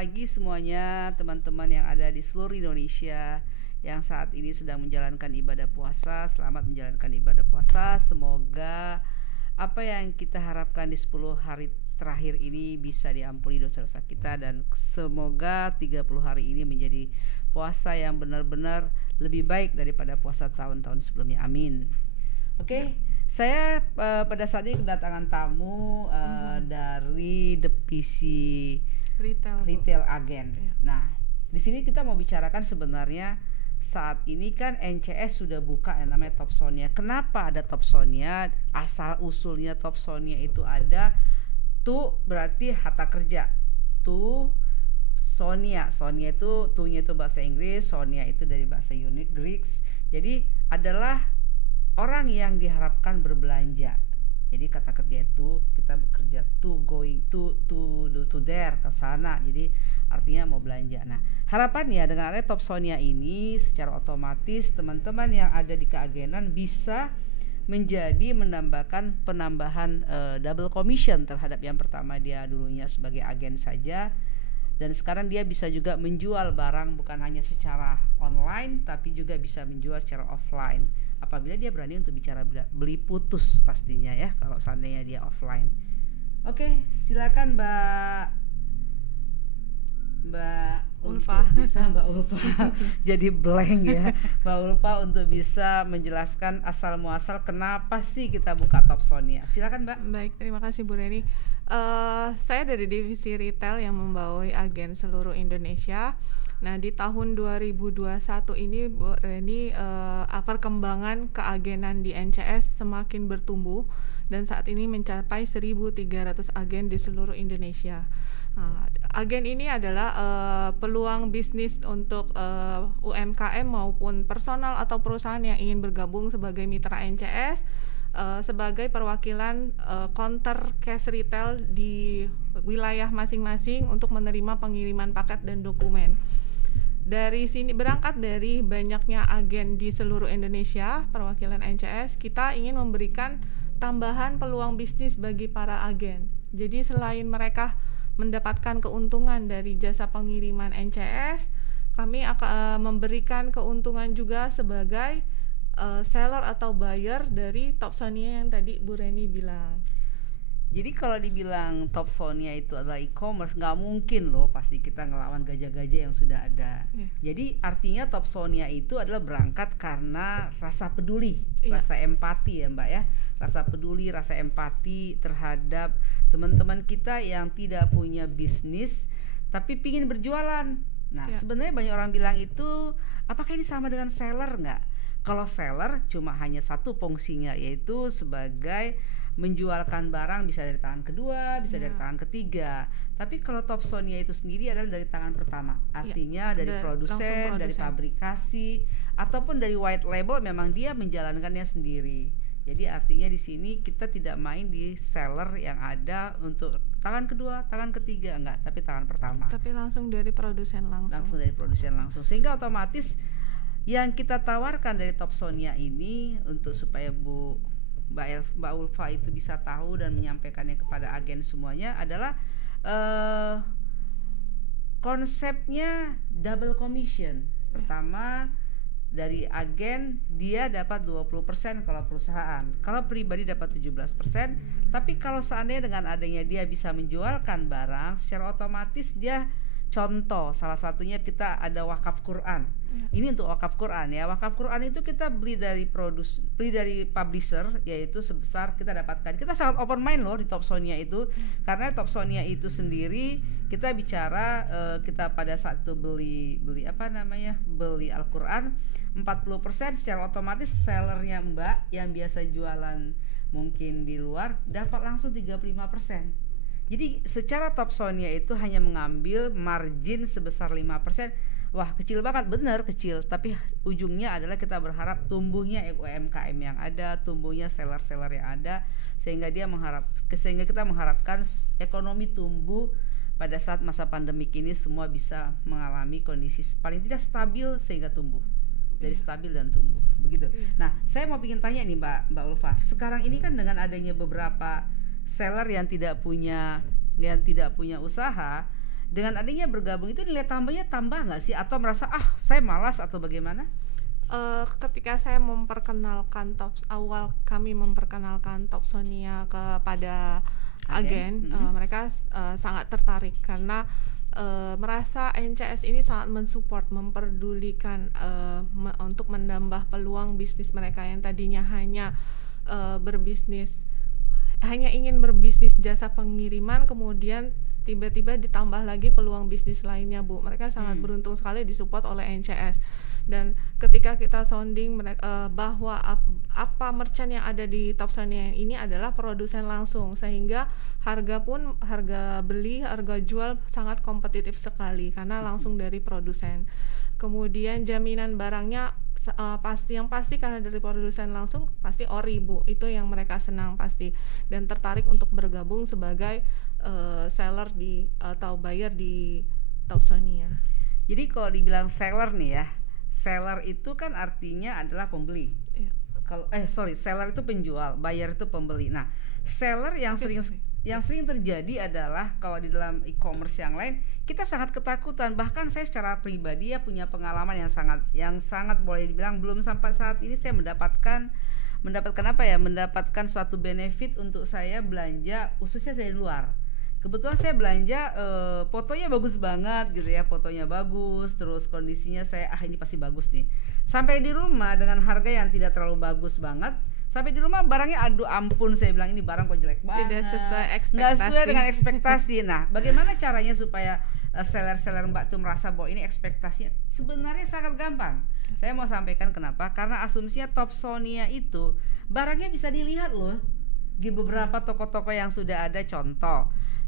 pagi semuanya teman-teman yang ada di seluruh Indonesia yang saat ini sedang menjalankan ibadah puasa. Selamat menjalankan ibadah puasa. Semoga apa yang kita harapkan di 10 hari terakhir ini bisa diampuni dosa-dosa kita, dan semoga 30 hari ini menjadi puasa yang benar-benar lebih baik daripada puasa tahun-tahun sebelumnya. Amin. Oke. Saya pada saat ini kedatangan tamu dari divisi retail agen. Iya. Nah, di sini kita mau bicarakan sebenarnya saat ini kan NCS sudah buka yang namanya Topsonia. Kenapa ada Topsonia? Asal usulnya Topsonia itu ada tuh berarti harta kerja. Tuh Sonia itu tuhnya itu bahasa Inggris, Sonia itu dari bahasa Greek. Jadi adalah orang yang diharapkan berbelanja. Jadi kata kerja itu kita bekerja going to there, ke sana. Jadi artinya mau belanja. Nah, harapannya dengan adanya Topsonia ini secara otomatis teman-teman yang ada di keagenan bisa menjadi menambahkan penambahan double commission terhadap yang pertama dia dulunya sebagai agen saja, dan sekarang dia bisa juga menjual barang bukan hanya secara online tapi juga bisa menjual secara offline apabila dia berani untuk bicara beli putus pastinya ya, kalau seandainya dia offline. Oke, silakan Mbak Ulfa. Mbak Ulfa jadi blank ya. Mbak Ulfa untuk bisa menjelaskan asal muasal kenapa sih kita buka Topsonia. Silakan Mbak. Baik, terima kasih Bu Reni. Saya dari divisi retail yang membawahi agen seluruh Indonesia. Nah, di tahun 2021 ini Bu Reni, perkembangan keagenan di NCS semakin bertumbuh dan saat ini mencapai 1.300 agen di seluruh Indonesia. Agen ini adalah peluang bisnis untuk UMKM maupun personal atau perusahaan yang ingin bergabung sebagai mitra NCS sebagai perwakilan counter cash retail di wilayah masing-masing untuk menerima pengiriman paket dan dokumen. Dari sini, berangkat dari banyaknya agen di seluruh Indonesia, perwakilan NCS, kita ingin memberikan tambahan peluang bisnis bagi para agen. Jadi selain mereka mendapatkan keuntungan dari jasa pengiriman NCS, kami akan memberikan keuntungan juga sebagai seller atau buyer dari Topsonia yang tadi Bu Reni bilang. Jadi kalau dibilang Topsonia itu adalah e-commerce, nggak mungkin loh pasti kita ngelawan gajah-gajah yang sudah ada. Jadi artinya Topsonia itu adalah berangkat karena rasa peduli, rasa empati ya Mbak ya. Rasa peduli, rasa empati terhadap teman-teman kita yang tidak punya bisnis tapi pingin berjualan. Nah, sebenarnya banyak orang bilang itu apakah ini sama dengan seller nggak? Kalau seller cuma hanya satu fungsinya, yaitu sebagai menjualkan barang bisa dari tangan kedua, bisa dari tangan ketiga. Tapi kalau Topsonia itu sendiri adalah dari tangan pertama. Artinya dari produsen, dari pabrikasi ataupun dari white label, memang dia menjalankannya sendiri. Jadi artinya di sini kita tidak main di seller yang ada untuk tangan kedua, tangan ketiga, enggak, tapi tangan pertama. Tapi langsung dari produsen langsung. Langsung dari produsen langsung. Sehingga otomatis yang kita tawarkan dari Topsonia ini untuk supaya Mbak Ulfa itu bisa tahu dan menyampaikannya kepada agen semuanya adalah konsepnya double commission. Pertama, dari agen dia dapat 20% kalau perusahaan. Kalau pribadi dapat 17%, tapi kalau seandainya dengan adanya dia bisa menjualkan barang, secara otomatis dia, contoh salah satunya kita ada wakaf Quran. Ini untuk wakaf Quran ya. Wakaf Quran itu kita beli dari publisher, yaitu sebesar kita dapatkan. Kita sangat open mind loh di Topsonia itu, karena Topsonia itu sendiri kita bicara kita pada saat itu beli Al-Quran 40%, secara otomatis sellernya Mbak yang biasa jualan mungkin di luar dapat langsung 35%. Jadi secara Topsonia itu hanya mengambil margin sebesar 5%. Wah, kecil banget, benar kecil, tapi ujungnya adalah kita berharap tumbuhnya UMKM yang ada, tumbuhnya seller-seller yang ada, sehingga kita mengharapkan ekonomi tumbuh pada saat masa pandemik ini, semua bisa mengalami kondisi paling tidak stabil sehingga tumbuh. Dari stabil dan tumbuh, begitu. Nah, saya mau ingin tanya nih Mbak Ulfa, sekarang ini kan dengan adanya beberapa seller yang tidak punya usaha, Dengan adanya bergabung itu nilai tambahnya tambah nggak sih, atau merasa saya malas atau bagaimana? Ketika saya memperkenalkan kami memperkenalkan Topsonia kepada agen, mereka sangat tertarik karena merasa NCS ini sangat mensupport, memperdulikan untuk menambah peluang bisnis mereka yang tadinya hanya ingin berbisnis jasa pengiriman, kemudian tiba-tiba ditambah lagi peluang bisnis lainnya, Bu. Mereka sangat beruntung sekali disupport oleh NCS. Dan ketika kita sounding bahwa apa merchant yang ada di Topsonia ini adalah produsen langsung, sehingga harga beli, harga jual sangat kompetitif sekali karena langsung dari produsen. Kemudian jaminan barangnya pasti karena dari produsen langsung pasti ori, Bu. Itu yang mereka senang pasti dan tertarik untuk bergabung sebagai seller atau buyer di Topsonia. Jadi kalau dibilang seller nih ya, seller itu kan artinya adalah pembeli. Iya. Seller itu penjual, buyer itu pembeli. Nah, seller yang sering terjadi adalah kalau di dalam e-commerce yang lain kita sangat ketakutan. Bahkan saya secara pribadi ya punya pengalaman yang sangat boleh dibilang belum sampai saat ini saya mendapatkan suatu benefit untuk saya belanja, khususnya dari luar. Kebetulan saya belanja, fotonya bagus banget gitu ya, fotonya bagus, terus kondisinya saya ini pasti bagus nih. Sampai di rumah dengan harga yang tidak terlalu bagus banget, sampai di rumah barangnya aduh ampun, saya bilang ini barang kok jelek banget, tidak sesuai ekspektasi. Nggak sesuai dengan ekspektasi. Nah, bagaimana caranya supaya seller-seller Mbak tuh merasa bahwa ini ekspektasinya? Sebenarnya sangat gampang. Saya mau sampaikan kenapa, karena asumsinya Topsonia itu barangnya bisa dilihat loh di beberapa toko-toko yang sudah ada.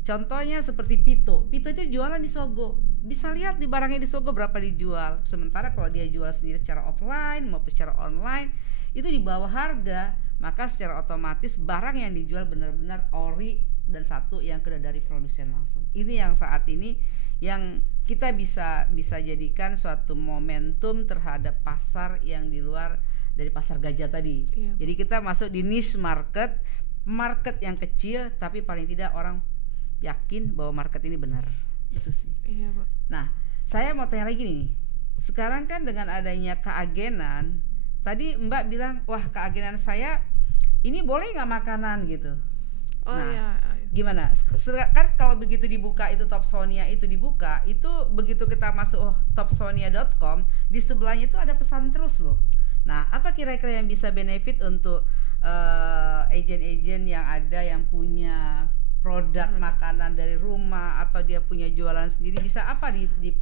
Contohnya seperti Pito itu jualan di Sogo, bisa lihat di barangnya di Sogo berapa dijual. Sementara kalau dia jual sendiri secara offline maupun secara online itu di bawah harga, maka secara otomatis barang yang dijual benar-benar ori dan satu yang kena dari produsen langsung. Ini yang saat ini yang kita bisa jadikan suatu momentum terhadap pasar yang di luar dari pasar gajah tadi. Iya. Jadi kita masuk di niche market yang kecil, tapi paling tidak orang yakin bahwa market ini benar. Itu sih. Iya, Bu. Nah, saya mau tanya lagi nih. Sekarang kan dengan adanya keagenan, tadi Mbak bilang, wah keagenan saya ini boleh nggak makanan gitu. Oh iya. Gimana? Kan kalau begitu dibuka itu Topsonia itu begitu kita masuk topsonia.com, di sebelahnya itu ada pesan terus loh. Nah, apa kira-kira yang bisa benefit untuk agen-agen yang ada yang punya produk makanan dari rumah atau dia punya jualan sendiri, bisa apa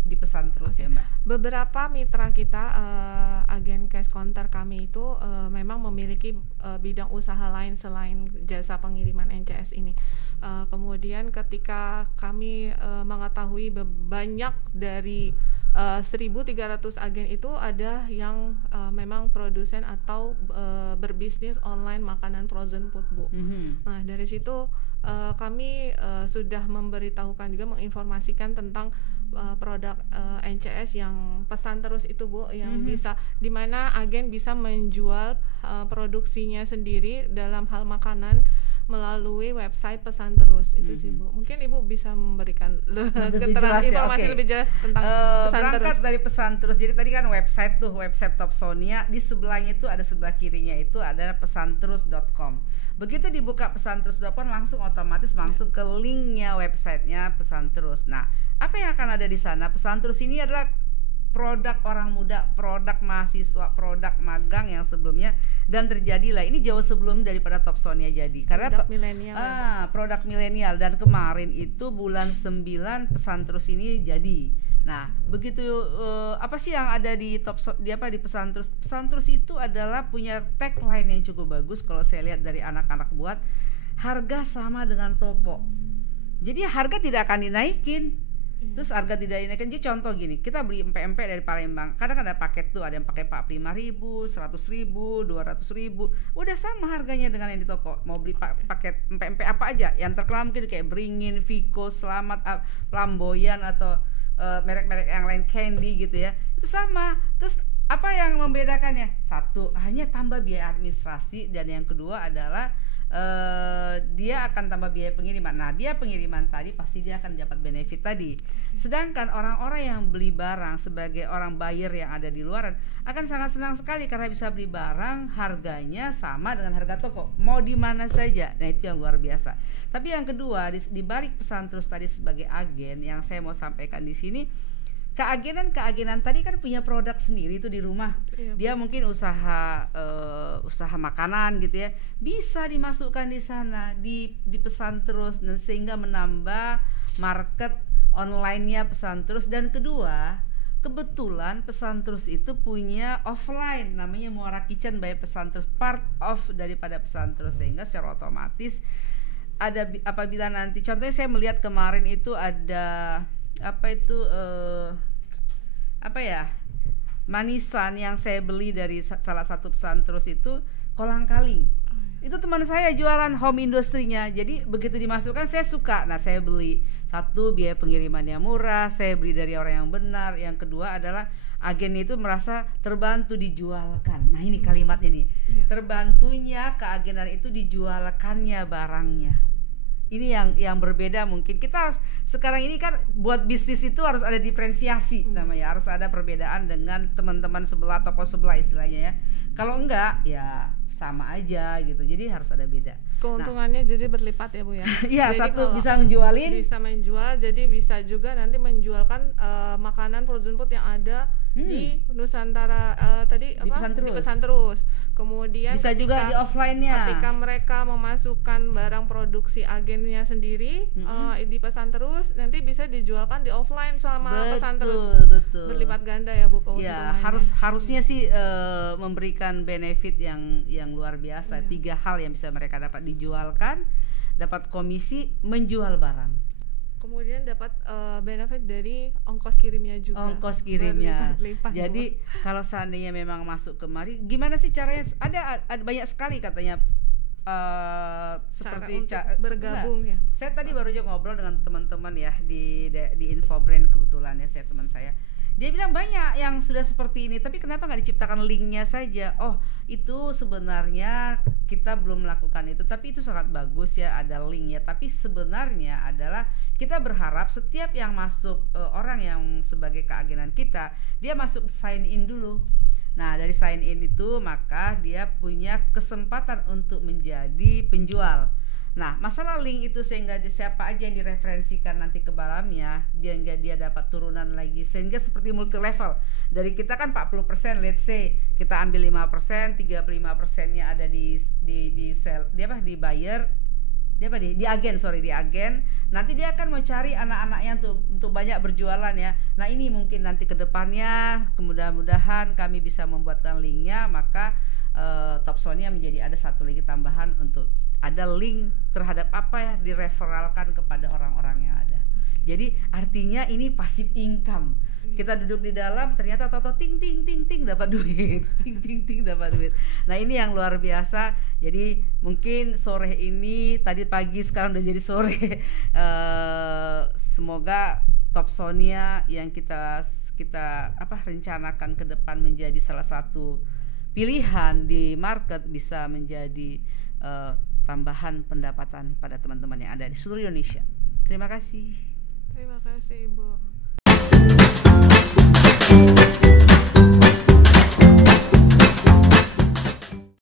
dipesan terus ya Mbak? Beberapa mitra kita, agen cash counter kami itu memang memiliki bidang usaha lain selain jasa pengiriman NCS ini. Kemudian ketika kami mengetahui banyak dari 1.300 agen itu ada yang memang produsen atau berbisnis online makanan frozen food, Bu. Nah, dari situ kami sudah memberitahukan juga, menginformasikan tentang produk NCS yang pesan terus itu, Bu, yang bisa, di mana agen bisa menjual produksinya sendiri dalam hal makanan melalui website pesan terus itu sih, Bu. Mungkin Ibu bisa memberikan informasi lebih jelas tentang pesan terus. Berangkat dari pesan terus. Jadi tadi kan website Topsonia, di sebelahnya itu ada, sebelah kirinya itu ada pesanterus.com. Begitu dibuka pesanterus.com langsung otomatis langsung ke linknya websitenya Pesan Terus. Nah, apa yang akan ada di sana? Pesan Terus ini adalah produk orang muda, produk mahasiswa, produk magang yang sebelumnya, dan terjadilah ini jauh sebelum daripada Topsonia jadi, karena produk milenial, dan kemarin itu bulan 9 Pesan Terus ini jadi. Nah, begitu apa sih yang ada di Pesan Terus? Pesan Terus itu adalah punya tagline yang cukup bagus kalau saya lihat dari anak-anak buat, harga sama dengan toko. Jadi harga tidak akan dinaikin. Terus harga tidak dinaikin. Jadi contoh gini, kita beli empek-empek dari Palembang, kadang ada paket tuh, ada yang pakai 45.000, 100.000, 200.000, udah sama harganya dengan yang di toko. Mau beli paket empek-empek apa aja, yang terkenal mungkin kayak Beringin, Vico, Selamat, Flamboyan, atau merek-merek yang lain, Candy gitu ya, itu sama. Terus apa yang membedakannya? Satu, hanya tambah biaya administrasi, dan yang kedua adalah dia akan tambah biaya pengiriman. Nah, biaya pengiriman tadi pasti dia akan dapat benefit tadi. Sedangkan orang-orang yang beli barang sebagai orang buyer yang ada di luaran akan sangat senang sekali karena bisa beli barang harganya sama dengan harga toko, mau di mana saja. Nah, itu yang luar biasa. Tapi yang kedua, di balik pesan terus tadi sebagai agen yang saya mau sampaikan di sini, keagenan tadi kan punya produk sendiri itu di rumah. Iya, dia mungkin usaha makanan gitu ya, bisa dimasukkan di sana, dipesan terus, dan sehingga menambah market online-nya pesan terus. Dan kedua, kebetulan pesan terus itu punya offline namanya Muara Kitchen by Pesan Terus, part of daripada pesan terus, sehingga secara otomatis ada apabila nanti contohnya saya melihat kemarin itu ada manisan yang saya beli dari salah satu pesan terus itu kolang-kaling. Itu teman saya jualan home industry-nya. Jadi begitu dimasukkan saya suka. Nah, saya beli. Satu, biaya pengirimannya murah, saya beli dari orang yang benar. Yang kedua adalah agen itu merasa terbantu dijualkan. Nah, ini kalimatnya nih. Terbantunya keagenan itu dijualkannya barangnya. Ini yang berbeda mungkin. Kita harus sekarang ini kan buat bisnis itu harus ada diferensiasi namanya, harus ada perbedaan dengan teman-teman sebelah, toko sebelah istilahnya ya. Kalau enggak ya sama aja gitu. Jadi harus ada beda. Keuntungannya jadi berlipat ya Bu ya. Iya, satu bisa menjualin, bisa menjual, jadi bisa juga nanti menjualkan makanan frozen food yang ada di Nusantara tadi di pesan terus. Kemudian bisa juga di offline-nya. Ketika mereka memasukkan barang produksi agennya sendiri di pesan terus, nanti bisa dijualkan di offline selama pesan terus. Betul. Berlipat ganda ya Bu keuntungannya. Ya, harusnya sih memberikan benefit yang luar biasa. 3 hal yang bisa mereka dapat: dijualkan, dapat komisi, menjual barang. Kemudian dapat benefit dari ongkos kirimnya juga. Ongkos kirimnya. Berlipat-lipat. Jadi kalau seandainya memang masuk kemari, gimana sih caranya? Ada banyak sekali katanya seperti bergabung ya. Saya tadi baru aja ngobrol dengan teman-teman ya di Infobrand, kebetulan ya saya teman saya. Dia bilang banyak yang sudah seperti ini, tapi kenapa nggak diciptakan linknya saja? Oh, itu sebenarnya kita belum melakukan itu, tapi itu sangat bagus ya ada linknya. Tapi sebenarnya adalah kita berharap setiap yang masuk orang yang sebagai keagenan kita, dia masuk sign in dulu. Nah, dari sign in itu maka dia punya kesempatan untuk menjadi penjual. Nah, masalah link itu sehingga siapa aja yang direferensikan nanti ke dalamnya, dia dapat turunan lagi, sehingga seperti multi level. Dari kita kan 40%, let's say kita ambil 5%, 35%-nya ada di buyer, di agen. Nanti dia akan mencari anak-anaknya untuk banyak berjualan ya. Nah, ini mungkin nanti ke depannya mudah-mudahan kami bisa membuatkan linknya, maka Topsonia menjadi ada satu lagi tambahan untuk ada link terhadap apa ya direferalkan kepada orang-orang yang ada. Jadi artinya ini passive income. Kita duduk di dalam, ternyata toto ting ting ting ting dapat duit, ting ting ting dapat duit. Nah, ini yang luar biasa. Jadi mungkin sore ini, tadi pagi sekarang udah jadi sore. Semoga Topsonia yang kita rencanakan ke depan menjadi salah satu pilihan di market, bisa menjadi tambahan pendapatan pada teman-teman yang ada di seluruh Indonesia. Terima kasih. Terima kasih Ibu.